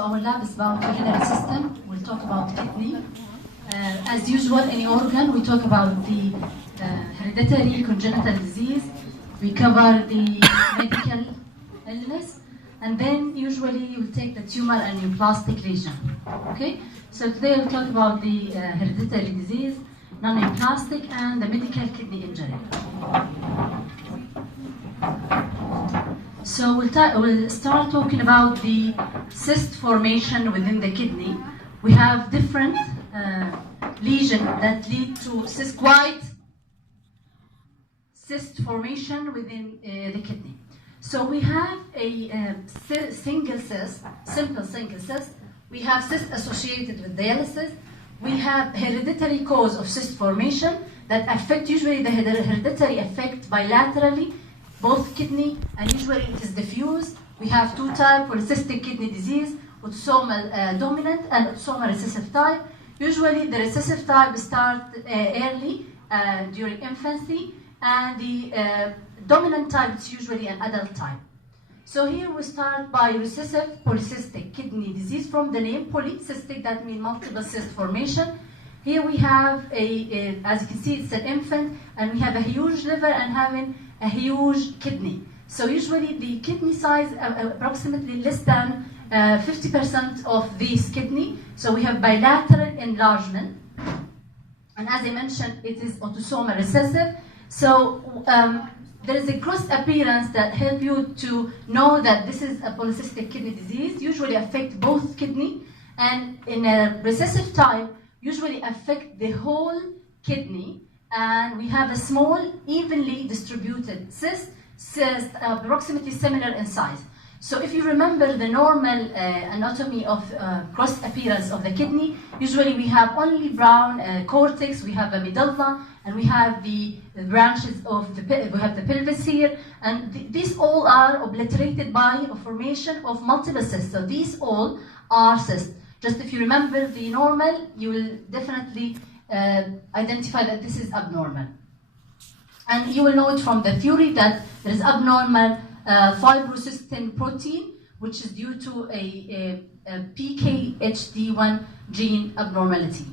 So our lab is about urinary system. We'll talk about kidney. As usual, any organ, we talk about the hereditary congenital disease. We cover the medical illness. And then usually you take the tumor and neoplastic lesion. Okay? So today we'll talk about the hereditary disease, non-neoplastic, and the medical kidney injury. So we'll start talking about the cyst formation within the kidney. We have different lesions that lead to cyst formation within the kidney. So we have a single cyst, simple single cyst. We have cysts associated with dialysis. We have hereditary cause of cyst formation that affect, usually the hereditary affect bilaterally both kidney, and usually it is diffuse. We have two types: polycystic kidney disease, autosomal dominant and autosomal recessive type. Usually the recessive type start early during infancy, and the dominant type is usually an adult type. So here we start by recessive polycystic kidney disease. From the name polycystic, that means multiple cyst formation. Here we have as you can see, it's an infant, and we have a huge liver and having a huge kidney. So usually the kidney size approximately less than 50% of this kidney. So we have bilateral enlargement. And as I mentioned, it is autosomal recessive. So there is a cross appearance that help you to know that this is a polycystic kidney disease, usually affect both kidney, and in a recessive type, usually affect the whole kidney, and we have a small, evenly distributed cyst approximately similar in size. So if you remember the normal anatomy of cross appearance of the kidney, usually we have only brown cortex, we have a medulla, and we have the branches of we have the pelvis here, and these all are obliterated by a formation of multiple cysts. So these all are cysts. Just if you remember the normal, you will definitely identify that this is abnormal. And you will know it from the theory that there is abnormal fibrocystin protein, which is due to a PKHD1 gene abnormality.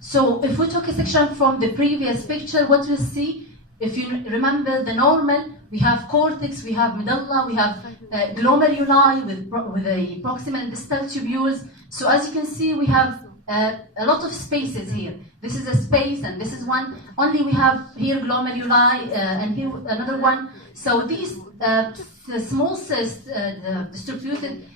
So if we took a section from the previous picture, what we'll see, if you remember the normal, we have cortex, we have medulla, we have glomeruli with a proximal and distal tubules. So as you can see, we have a lot of spaces here. This is a space, and this is one. Only we have here glomeruli, and here another one. So these small cysts distributed,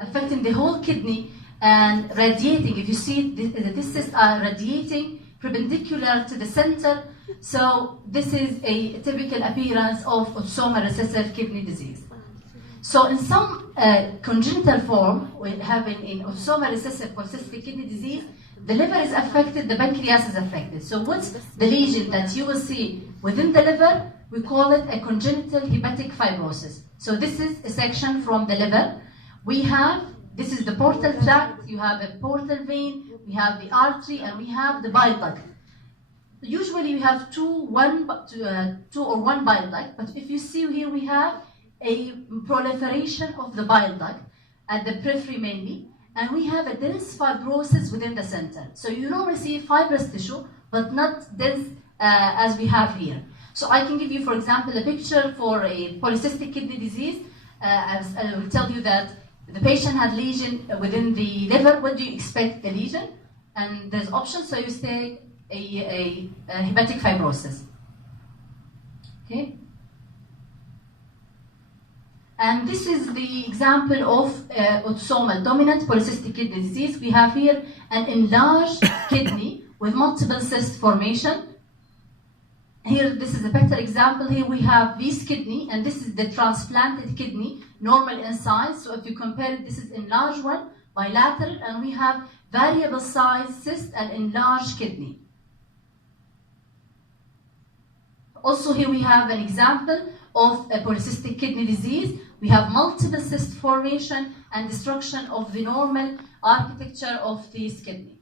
affecting the whole kidney and radiating. If you see, these cysts are radiating perpendicular to the center. So this is a typical appearance of autosomal recessive kidney disease. So in some congenital form, we have in autosomal recessive polycystic kidney disease, the liver is affected, the pancreas is affected. So what's the lesion that you will see within the liver? We call it a congenital hepatic fibrosis. So this is a section from the liver. We have, this is the portal tract, you have a portal vein, we have the artery, and we have the bile duct. Usually we have two or one bile duct, but if you see here we have a proliferation of the bile duct at the periphery mainly, and we have a dense fibrosis within the center. So you normally see fibrous tissue, but not dense as we have here. So I can give you, for example, a picture for a polycystic kidney disease. As I will tell you that the patient had lesion within the liver. What do you expect the lesion? And there's options, so you say a hepatic fibrosis. Okay. And this is the example of autosomal dominant polycystic kidney disease. We have here an enlarged kidney with multiple cyst formation. Here, this is a better example. Here we have this kidney, and this is the transplanted kidney, normal in size. So if you compare it, this is enlarged one, bilateral, and we have variable size cyst and enlarged kidney. Also here we have an example of a polycystic kidney disease. We have multiple cyst formation and destruction of the normal architecture of this kidney.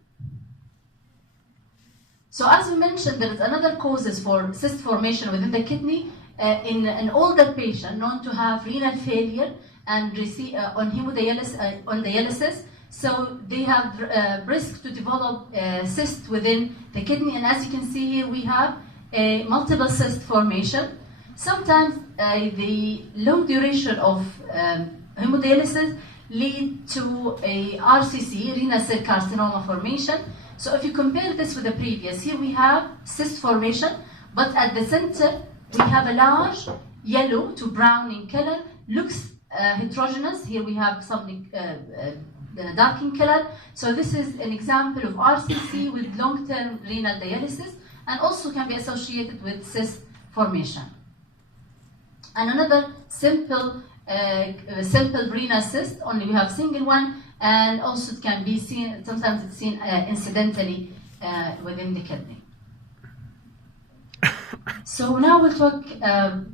So as we mentioned, there is another causes for cyst formation within the kidney. In an older patient known to have renal failure, and receive on dialysis. So they have risk to develop cyst within the kidney, and as you can see here, we have a multiple cyst formation. Sometimes the long duration of hemodialysis lead to a RCC, renal cell carcinoma formation. So if you compare this with the previous, here we have cyst formation, but at the center we have a large yellow to brown in color, looks heterogeneous. Here we have something dark in color. So this is an example of RCC with long-term renal dialysis, and also can be associated with cyst formation. And another simple renal cyst, only we have single one, and also it can be seen, sometimes it's seen incidentally within the kidney. So now we'll talk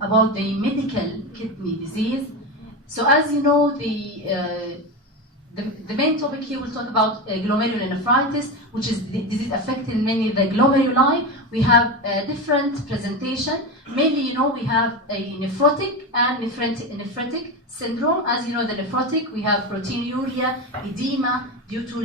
about the medical kidney disease. So as you know, the main topic here, we'll talk about glomerulonephritis, which is the disease affecting mainly the glomeruli. We have a different presentation. Mainly, you know, we have a nephrotic and nephritic syndrome. As you know, the nephrotic, we have proteinuria, edema due to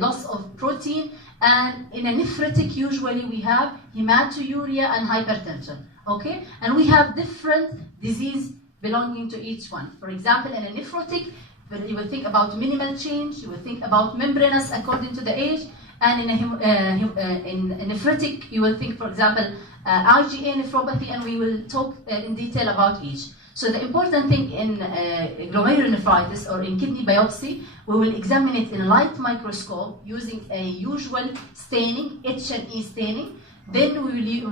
loss of protein. And in a nephritic, usually we have hematuria and hypertension. Okay? And we have different disease belonging to each one. For example, in a nephrotic, you will think about minimal change, you will think about membranous according to the age, and in a nephritic, you will think, for example, IgA nephropathy, and we will talk in detail about each. So the important thing in glomerulonephritis or in kidney biopsy, we will examine it in a light microscope using a usual staining, H&E staining. Then we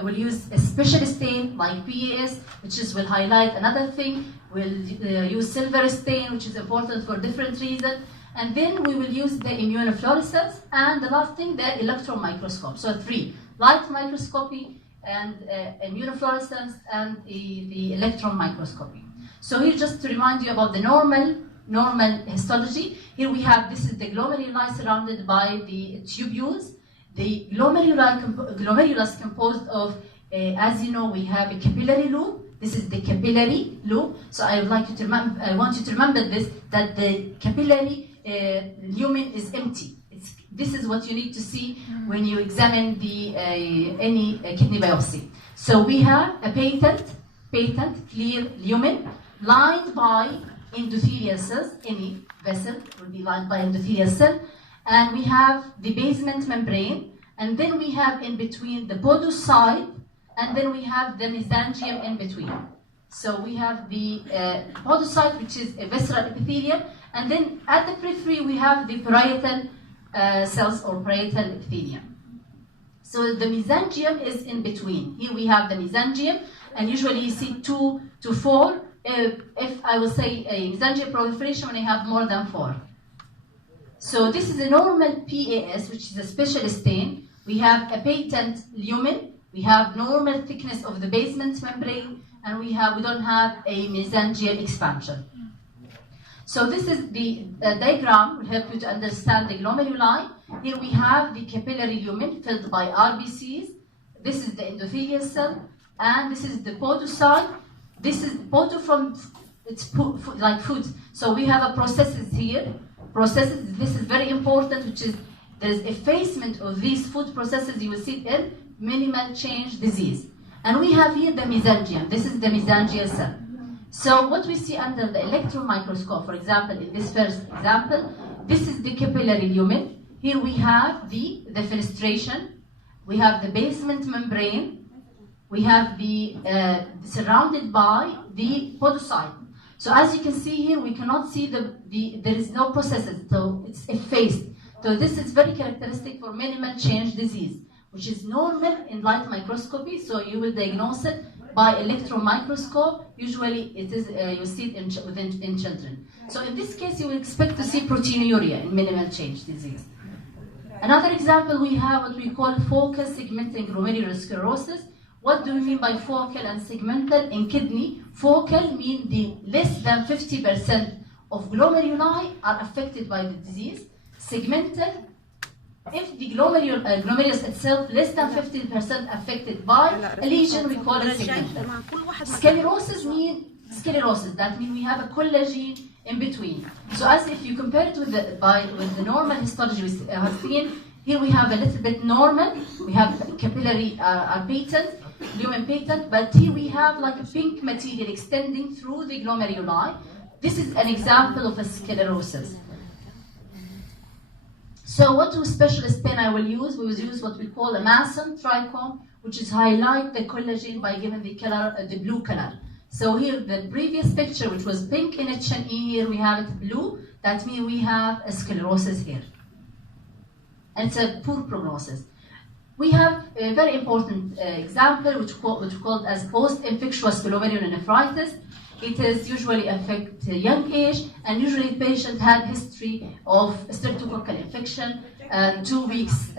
will use a special stain like PAS, which will highlight another thing. We'll use silver stain, which is important for different reasons. And then we will use the immunofluorescence, and the last thing, the electron microscope. So three: light microscopy, and immunofluorescence, and the electron microscopy. So here, just to remind you about the normal histology, here we have, this is the glomeruli surrounded by the tubules. The glomerulus composed of, as you know, we have a capillary loop. This is the capillary loop. So I would like you to remember, I want you to remember this, that the capillary lumen is empty. This is what you need to see when you examine the any kidney biopsy. So we have a patent clear lumen lined by endothelial cells. Any vessel will be lined by endothelial cell. And we have the basement membrane, and then we have in between the podocyte, and then we have the mesangium in between. So we have the podocyte, which is a visceral epithelium, and then at the periphery we have the parietal cells or parietal epithelium. So the mesangium is in between. Here we have the mesangium, and usually you see 2 to 4. If I will say a mesangial proliferation when I have more than 4. So this is a normal PAS, which is a special stain. We have a patent lumen. We have normal thickness of the basement membrane, and we don't have a mesangial expansion. So this is the diagram will help you to understand the glomeruli. Here we have the capillary lumen filled by RBCs. This is the endothelial cell, and this is the podocyte. This is poto from it's like food. So we have a processes here. Processes. This is very important, which is there is effacement of these food processes. You will see it in minimal change disease. And we have here the mesangium. This is the mesangial cell. So what we see under the electron microscope, for example, in this first example, this is the capillary lumen. Here we have the fenestration. We have the basement membrane. We have the surrounded by the podocyte. So as you can see here, we cannot see there is no processes, so it's effaced. So this is very characteristic for minimal change disease, which is normal in light microscopy. So you will diagnose it by electron microscope. Usually it is you see it in children. So in this case, you will expect to see proteinuria in minimal change disease. Another example, we have what we call focal segmental glomerulosclerosis. What do we mean by focal and segmental in kidney? Focal means the less than 50% of glomeruli are affected by the disease. Segmental, if the glomerulus itself less than 15% affected by a lesion, we call it segmental. Sclerosis means sclerosis. That means we have a collagen in between. So as if you compare it with the normal histology we have seen, here we have a little bit normal. We have capillary are patent, lumen patent, but here we have like a pink material extending through the glomeruli. This is an example of a sclerosis. So what specialist pen I will use? We will use what we call a Masson trichome, which is highlight the collagen by giving the color, the blue color. So here the previous picture, which was pink in H&E, here we have it blue. That means we have a sclerosis here. And it's a poor prognosis. We have a very important example, which called as post-infectious glomerulonephritis. It is usually affect young age, and usually the patient had history of streptococcal infection 2 weeks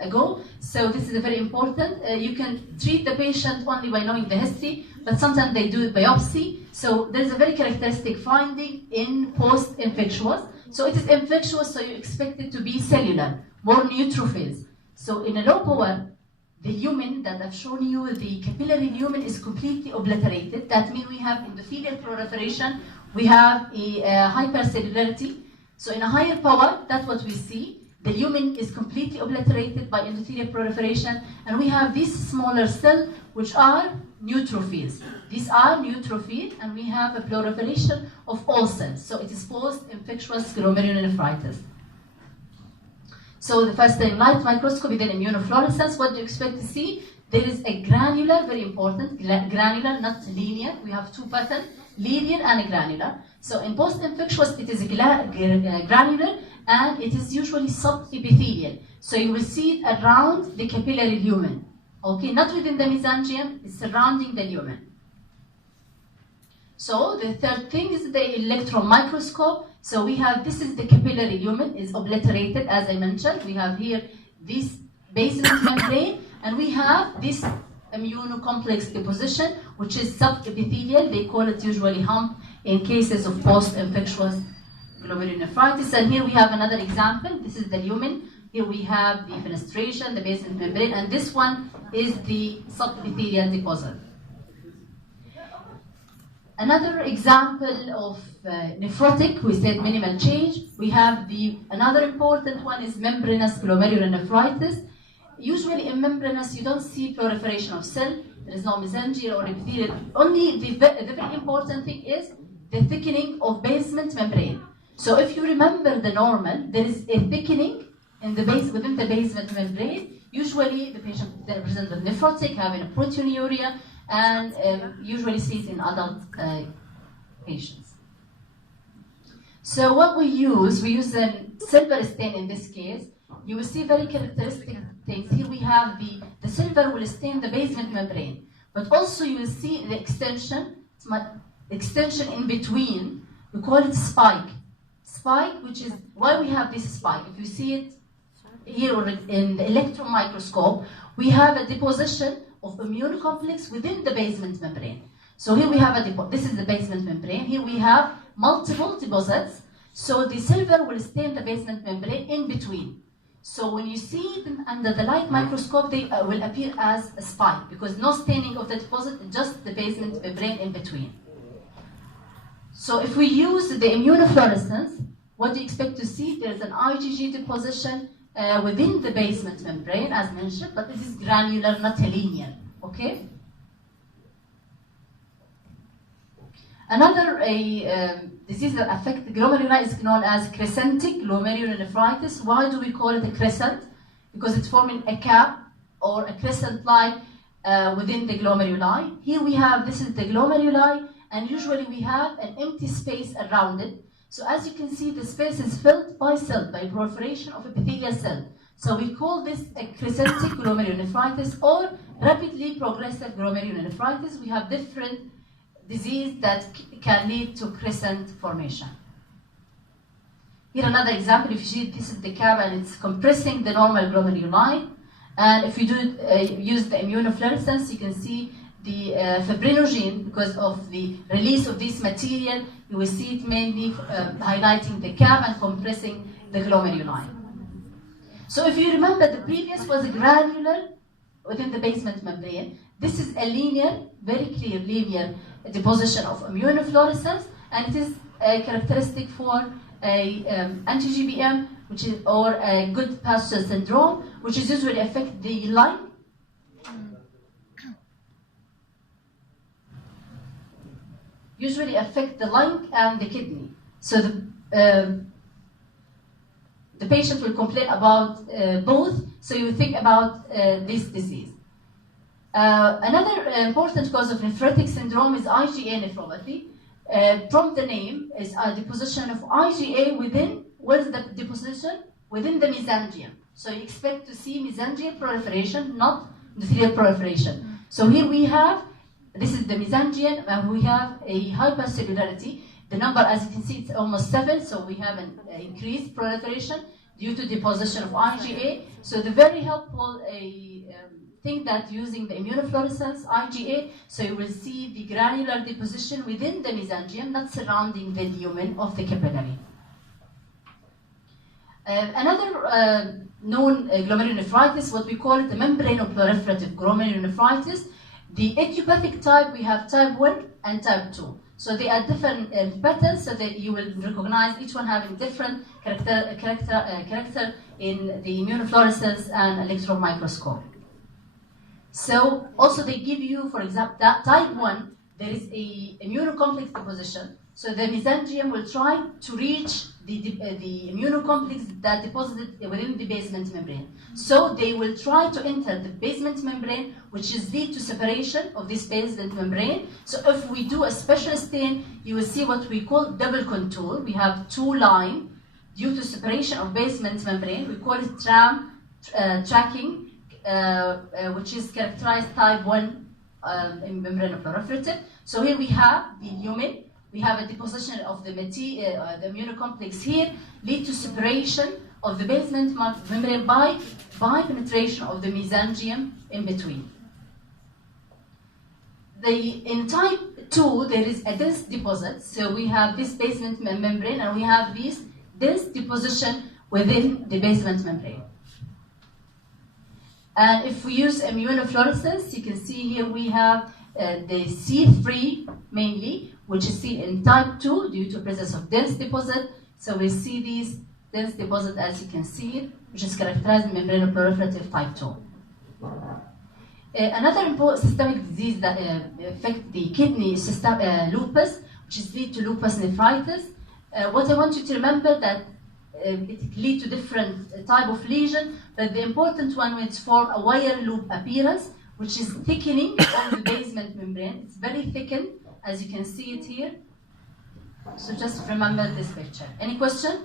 ago. So this is very important. You can treat the patient only by knowing the history, but sometimes they do biopsy. So there's a very characteristic finding in post-infectious. So it is infectious, so you expect it to be cellular, more neutrophils. So in a low power, the lumen that I've shown you, the capillary lumen is completely obliterated. That means we have endothelial proliferation, we have a hypercellularity. So in a higher power, that's what we see. The lumen is completely obliterated by endothelial proliferation, and we have these smaller cells, which are neutrophils. These are neutrophils, and we have a proliferation of all cells. So it is post-infectious glomerulonephritis. So the first thing, light microscopy, then immunofluorescence. What do you expect to see? There is a granular, very important, granular, not linear. We have two patterns, linear and granular. So in post-infectious, it is granular, and it is usually subepithelial. So you will see it around the capillary lumen. Okay, not within the mesangium, it's surrounding the lumen. So the third thing is the electron microscope. So we have, this is the capillary lumen, is obliterated, as I mentioned. We have here this basement membrane, and we have this immunocomplex deposition, which is subepithelial. They call it usually hump in cases of post-infectious glomerulonephritis. And here we have another example. This is the lumen. Here we have the fenestration, the basement membrane, and this one is the subepithelial deposit. Another example of nephrotic, we said minimal change. We have another important one is membranous glomerulonephritis. Usually in membranous, you don't see proliferation of cell. There is no mesangial or epithelial. Only the very important thing is the thickening of basement membrane. So if you remember the normal, there is a thickening in the within the basement membrane. Usually the patient presents with nephrotic, having a proteinuria, and usually sees in adult patients. So what we use a silver stain in this case. You will see very characteristic things. Here we have the silver will stain the basement membrane, but also you will see the extension in between. We call it spike, which is why we have this spike. If you see it here in the electron microscope, we have a deposition of immunocomplex within the basement membrane. So here we have this is the basement membrane. Here we have multiple deposits. So the silver will stain the basement membrane in between. So when you see them under the light microscope, they will appear as a spike because no staining of the deposit, just the basement membrane in between. So if we use the immunofluorescence, what do you expect to see? There's an IgG deposition within the basement membrane, as mentioned, but this is granular, not linear. Okay. Another disease that affects the glomeruli is known as crescentic glomerulonephritis. Why do we call it a crescent? Because it's forming a cap or a crescent line within the glomeruli. Here we have, this is the glomeruli, and usually we have an empty space around it. So as you can see, the space is filled by cell, by proliferation of epithelial cell. So we call this a crescentic glomerulonephritis or rapidly progressive glomerulonephritis. We have different disease that can lead to crescent formation. Here another example, if you see this is the cap and it's compressing the normal glomeruli. And if you use the immunofluorescence, you can see the fibrinogen, because of the release of this material, you will see it mainly highlighting the cap and compressing the glomeruli. So if you remember, the previous was a granular within the basement membrane. This is a linear, very clear linear a deposition of immunofluorescence, and it is characteristic for a anti-GBM, which is, or a good Pasteur syndrome, which is usually affect the lung. Usually affect the lung and the kidney. So the patient will complain about both, so you think about this disease. Another important cause of nephrotic syndrome is IgA nephropathy. From the name is a deposition of IgA within, what is the deposition? Within the mesangium. So you expect to see mesangial proliferation, not endothelial proliferation. So here we have, this is the mesangium, and we have a hypercellularity. The number, as you can see, it's almost 7, so we have an increased proliferation due to deposition of IgA. So the very helpful thing that using the immunofluorescence IgA, so you will see the granular deposition within the mesangium, not surrounding the lumen of the capillary. Another known glomerulonephritis, what we call it the membranoproliferative glomerulonephritis. The idiopathic type, we have type 1 and type 2. So they are different patterns, so that you will recognize each one having different character in the immunofluorescence and electron microscope. So also they give you, for example, that type 1, there is a immunocomplex deposition. So the mesangium will try to reach the immunocomplex that deposited within the basement membrane. So they will try to enter the basement membrane, which is lead to separation of this basement membrane. So if we do a special stain, you will see what we call double contour. We have 2 lines due to separation of basement membrane. We call it tracking, which is characterized type 1 membranoproliferative. So here we have the lumen. We have a deposition of the immunocomplex here, lead to separation of the basement membrane by penetration of the mesangium in between. In type 2, there is a dense deposit. So we have this basement membrane, and we have this dense deposition within the basement membrane. And if we use immunofluorescence, you can see here we have the C3 mainly, which is seen in type 2 due to presence of dense deposit. So we see these dense deposit, as you can see, which is characterized in membranoproliferative type 2. Another important systemic disease that affects the kidney is lupus, which is lead to lupus nephritis. What I want you to remember that it leads to different type of lesion, but the important one is form a wire loop appearance, which is thickening of the basement membrane. It's very thickened, as you can see it here. So just remember this picture. Any question?